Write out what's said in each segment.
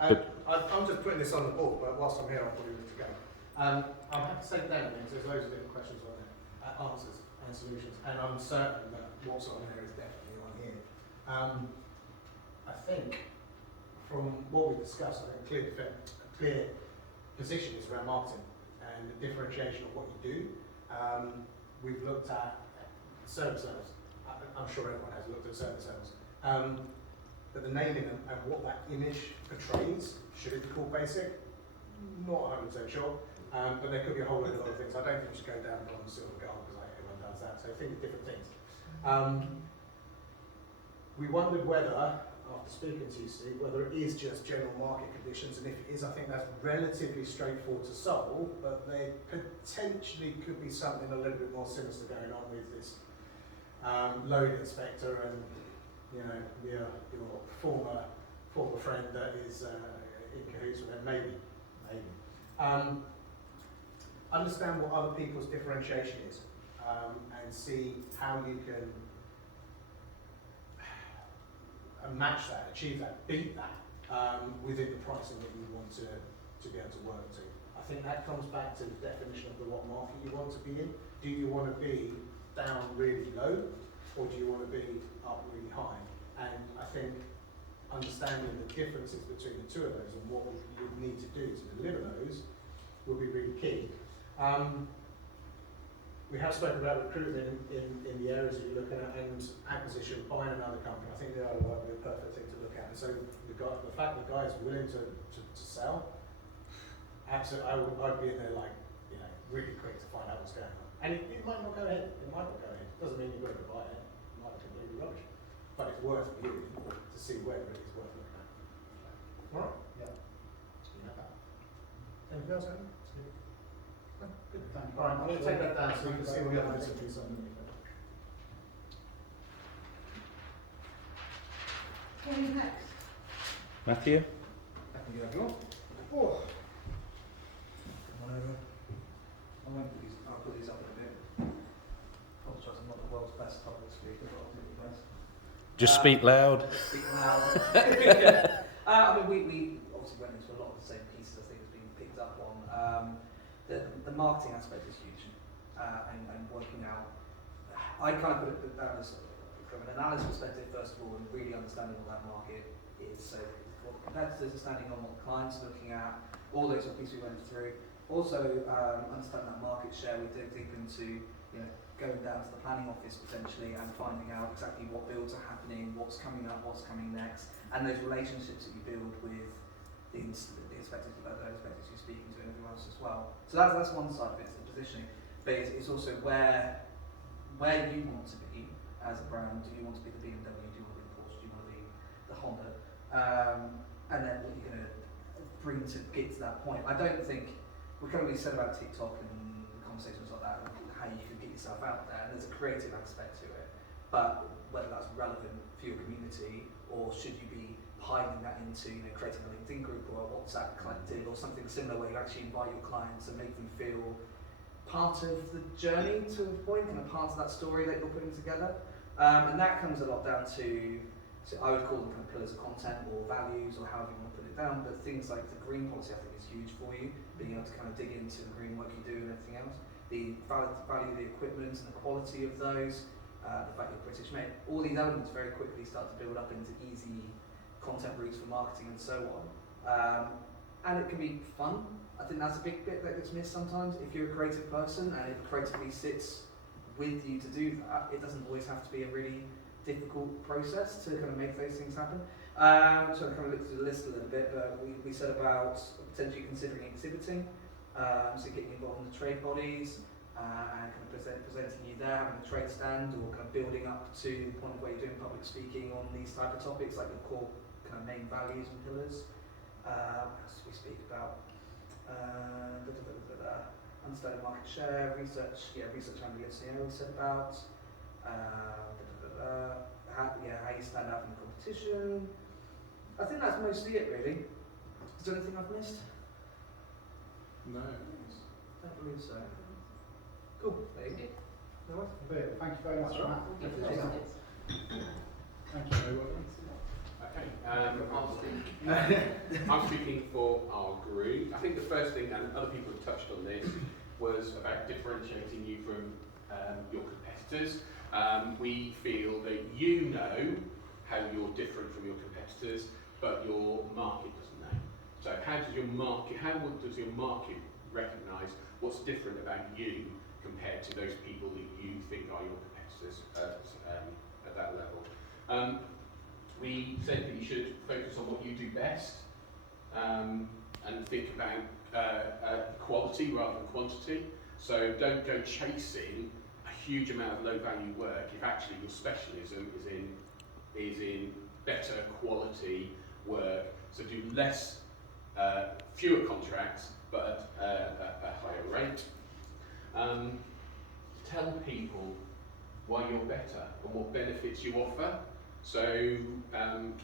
I'm just putting this on the board, but whilst I'm here, I'll probably need to go. I'm happy to take down because there's loads of different questions on there, answers and solutions, and I'm certain that what's on there is definitely on here. I think from what we discussed, I think a clear position is around marketing and the differentiation of what you do. We've looked at service levels. I'm sure everyone has looked at service levels. But the naming and what that image portrays, should it be called basic? Not 100% sure. But there could be a whole load of other things. I don't think we should go down bronze, silver, gold, because everyone does that. So think of different things. We wondered whether, after speaking to you, Steve, whether it is just general market conditions, and if it is, I think that's relatively straightforward to solve, but there potentially could be something a little bit more sinister going on with this load inspector and your former friend that is in cahoots with it, maybe. Understand what other people's differentiation is, and see how you can match that, achieve that, beat that within the pricing that you want to be able to work to. I think that comes back to the definition of what market you want to be in. Do you want to be down really low, or do you want to be up really high? And I think understanding the differences between the two of those and what you need to do to deliver those will be really key. We have spoken about recruitment in the areas that you're looking at, and acquisition, buying another company. I think that would be a perfect thing to look at. And so the fact that the guy is willing to sell, absolutely, I'd be in there really quick to find out what's going on. And it might not go ahead. It might not go ahead. Doesn't mean you've got to buy it. It might be completely rubbish. But it's worth you to see whether it is worth looking at. All right? Yeah. You have that. Anything else, Andy? No? Good. Thank you. All right, I'm going to take that down so you can see all the other bits and pieces underneath it. Who's next? Matthew? Thank you, everyone. Oh. Come on over. I'll put these up in a bit. Apologise, I'm not the world's best public speaker, but I'll do the best. Just speak loud. Speak loud. I mean, we obviously went into a lot of the same pieces I think has been picked up on. The marketing aspect is huge, and working out. I kind of put it down as from an analysis perspective first of all, and really understanding what that market is. So what the competitors are standing on, what the clients are looking at, all those sort of pieces we went through. Also, understand that market share. We did dig into going down to the planning office potentially and finding out exactly what builds are happening, what's coming up, what's coming next, and those relationships that you build with the inspectors you're speaking to and everyone else as well. So that's one side of it, it's the positioning. But it's also where you want to be as a brand. Do you want to be the BMW? Do you want to be the Porsche? Do you want to be the Honda? And then what you're going to bring to get to that point. I don't think, we kind of said about TikTok and conversations like that, how you can get yourself out there, and there's a creative aspect to it, but whether that's relevant for your community, or should you be piling that into creating a LinkedIn group or a WhatsApp collective or something similar where you actually invite your clients and make them feel part of the journey to a point and a part of that story that you're putting together. And that comes a lot down to I would call them kind of pillars of content or values or however you want to put it down, but things like the green policy I think is huge for you, being able to kind of dig into the green work you do and everything else. The value of the equipment and the quality of those, the fact you're British made, all these elements very quickly start to build up into easy content routes for marketing and so on. And it can be fun. I think that's a big bit that gets missed sometimes. If you're a creative person and it creatively sits with you to do that, it doesn't always have to be a really difficult process to kind of make those things happen. So I kind of looked through the list a little bit, but we said about potentially considering exhibiting, so getting involved in the trade bodies, and kind of presenting you there, having a trade stand, or kind of building up to the point where you're doing public speaking on these type of topics, like the core kind of main values and pillars. As we speak about understanding market share, research analytics, we said about how you stand out in the competition. I think that's mostly it really. Is there anything I've missed? No. I don't believe so. Cool. There you go. All right. Thank you very much, Matt. Thank you. Thank you. Okay, I'm speaking for our group. I think the first thing, and other people have touched on this, was about differentiating you from your competitors. We feel that you know how you're different from your competitors, but your market doesn't know. So how does your market recognise what's different about you compared to those people that you think are your competitors at that level? We said that you should focus on what you do best and think about quality rather than quantity. So don't go chasing a huge amount of low value work if actually your specialism is in better quality work. So do fewer contracts but at a higher rate. Tell people why you're better and what benefits you offer. So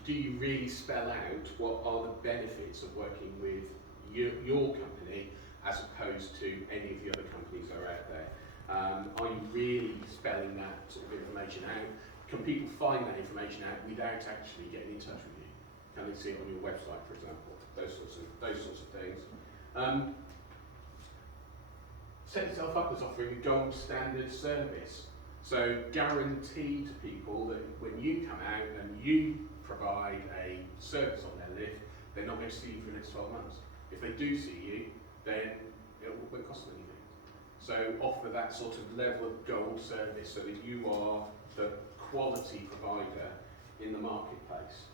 do you really spell out what are the benefits of working with your company as opposed to any of the other companies that are out there? Are you really spelling that sort of information out? Can people find that information out without actually getting in touch with you? Can they see it on your website, for example? Those sorts of things. Set yourself up as offering a gold standard service. So guarantee to people that when you come out and you provide a service on their lift, they're not going to see you for the next 12 months. If they do see you, then it won't cost them anything. So offer that sort of level of gold service so that you are the quality provider in the marketplace.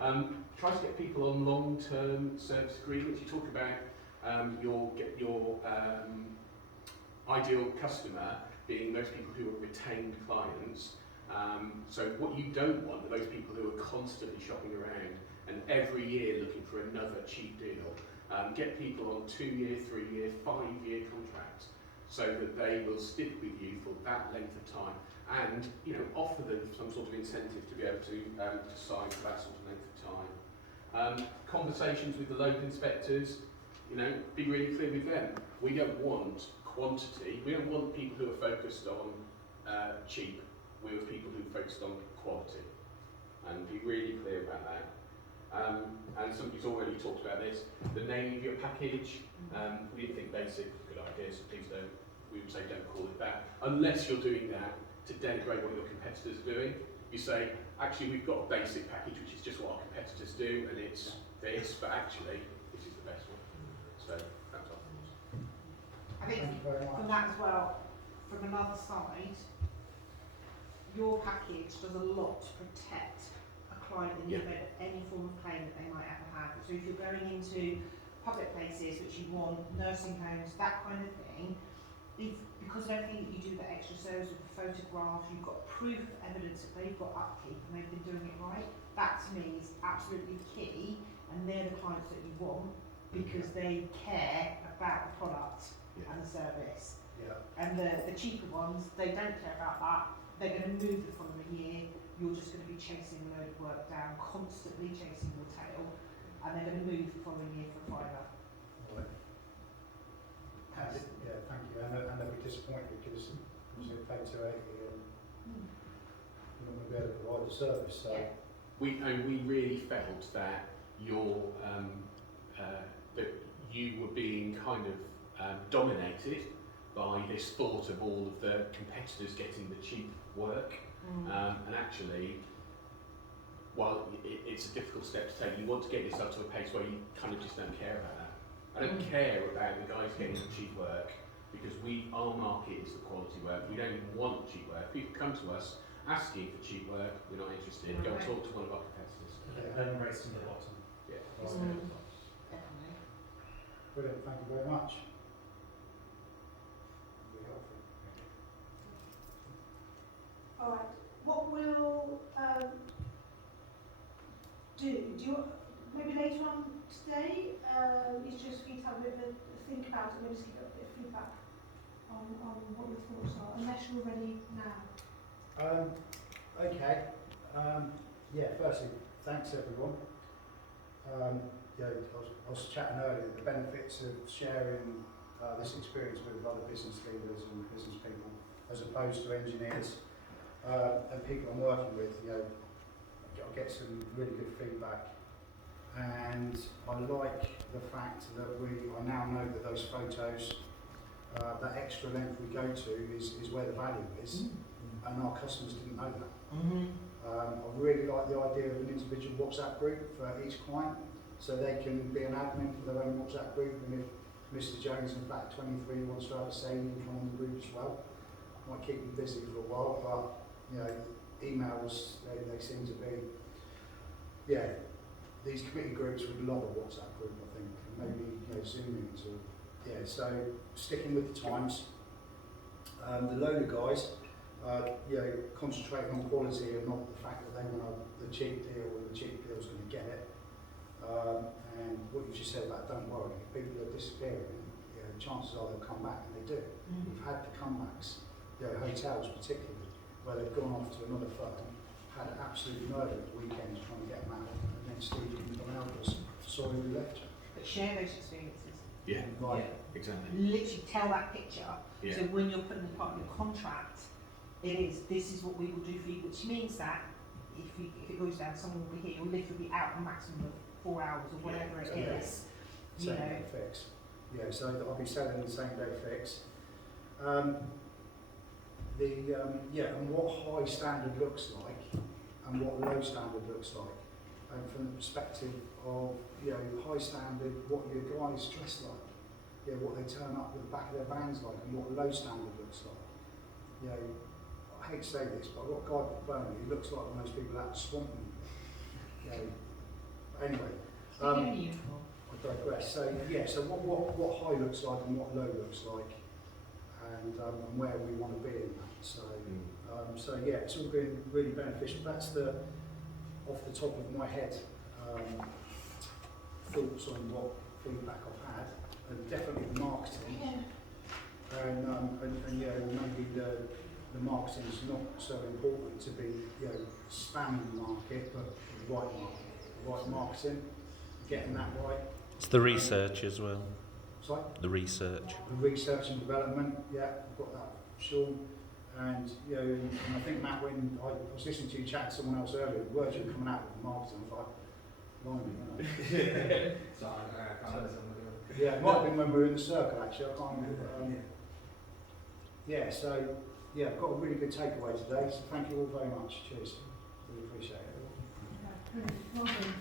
Try to get people on long-term service agreements. You talk about your ideal customer being those people who are retained clients. So what you don't want are those people who are constantly shopping around and every year looking for another cheap deal. Get people on 2-year, 3-year, 5-year contracts so that they will stick with you for that length of time, and offer them some sort of incentive to be able to sign for that sort of length of time. Conversations with the load inspectors, be really clear with them. We don't want quantity. We don't want people who are focused on cheap. We want people who are focused on quality, and be really clear about that. And somebody's already talked about this. The name of your package. We didn't think basic was a good idea, so please don't. We would say don't call it that unless you're doing that to denigrate what your competitors are doing. You say, actually, we've got a basic package, which is just what our competitors do, and it's this, but actually, this is the best one. So that's our thoughts. I think from that as well, from another side, your package does a lot to protect a client in the event of any form of claim that they might ever have. So if you're going into public places, which you want, nursing homes, that kind of thing, because of everything that you do, the extra service with the photographs, you've got proof, evidence that they've got upkeep and they've been doing it right. That to me is absolutely key, and they're the clients that you want because they care about the product and the service. And the cheaper ones, they don't care about that. They're going to move the following year. You're just going to be chasing a load of work down, constantly chasing your tail, and they're going to move the following year for a fiver. Thank you. And they'll be disappointed because they pay $280 and you're not going to be able to provide the service. So we really felt that that you were being kind of dominated by this thought of all of the competitors getting the cheap work, and actually, while it's a difficult step to take, you want to get yourself to a place where you kind of just don't care about that. I don't care about the guys getting the cheap work because our market is the quality work. We don't even want cheap work. People come to us asking for cheap work. We're not interested. Go and talk to one of our competitors. Then race to the bottom. Yeah. Definitely. brilliant. Thank you very much. Really helpful. All right. What we'll do you maybe later on today is just for you to have a bit of a think about it, maybe just give a bit of feedback on what your thoughts are, unless you're ready now. Okay. Yeah, firstly, thanks everyone. I was chatting earlier, the benefits of sharing this experience with other business leaders and business people as opposed to engineers and people I'm working with. I get some really good feedback, and I like the fact that I now know that those photos, that extra length we go to is where the value is, and our customers didn't know that. I really like the idea of an individual WhatsApp group for each client, so they can be an admin for their own WhatsApp group, and if Mr. Jones in fact 23 wants to have a say, he can come on the group as well. Might keep him busy for a while, but you know, emails, they seem to be, yeah, these committee groups would love a WhatsApp group, I think, and maybe, you know, Zoom-ins or, yeah, so sticking with the times. The Lola guys, you know, concentrating on quality and not the fact that they want the cheap deal and the cheap deal's going to get it. And what you just said about don't worry, if people are disappearing, you know, chances are they'll come back, and they do. We've had the comebacks, you know, hotels particularly, where they've gone off to another firm, had an absolute murder at the weekend trying to get them out, and then Steve can come out and sorry we left you. But share those experiences. Yeah, Right. exactly. Literally tell that picture. Yeah. So when you're putting it part of your contract, this is what we will do for you, which means that if it goes down, someone will be here, your lift will be out a maximum of 4 hours or whatever it Yeah. is. You Same know. day fix. Yeah, so I'll be selling the same day fix. And what high standard looks like and what low standard looks like. And from the perspective of, you know, high standard, what your guys dress like. Yeah, what they turn up with the back of their vans like, and what low standard looks like. You know, I hate to say this, but I've got a guy at Burnley, he looks like one of those people out of swamp me. You know, anyway. Uniform. I digress. So yeah, so what high looks like and what low looks like, and where we want to be in that. So so yeah, it's all been really beneficial. That's the off the top of my head thoughts on what feedback I've had, and definitely the marketing, and yeah, maybe the marketing is not so important to be, you know, spamming the market, but the right market, the right marketing. Getting that right. It's the research as well. Sorry? The research. The research and development, yeah, I've got that, Sean. And, you know, and I think, Matt, when I was listening to you chat to someone else earlier, the words you were coming out with the marketing, I was like, blimey, you know. Sorry, I can't remember somebody else. Yeah, it might have been when we were in the circle, actually, I can't remember. Yeah, so, yeah, I've got a really good takeaway today, so thank you all very much. Cheers. Really appreciate it. Well done.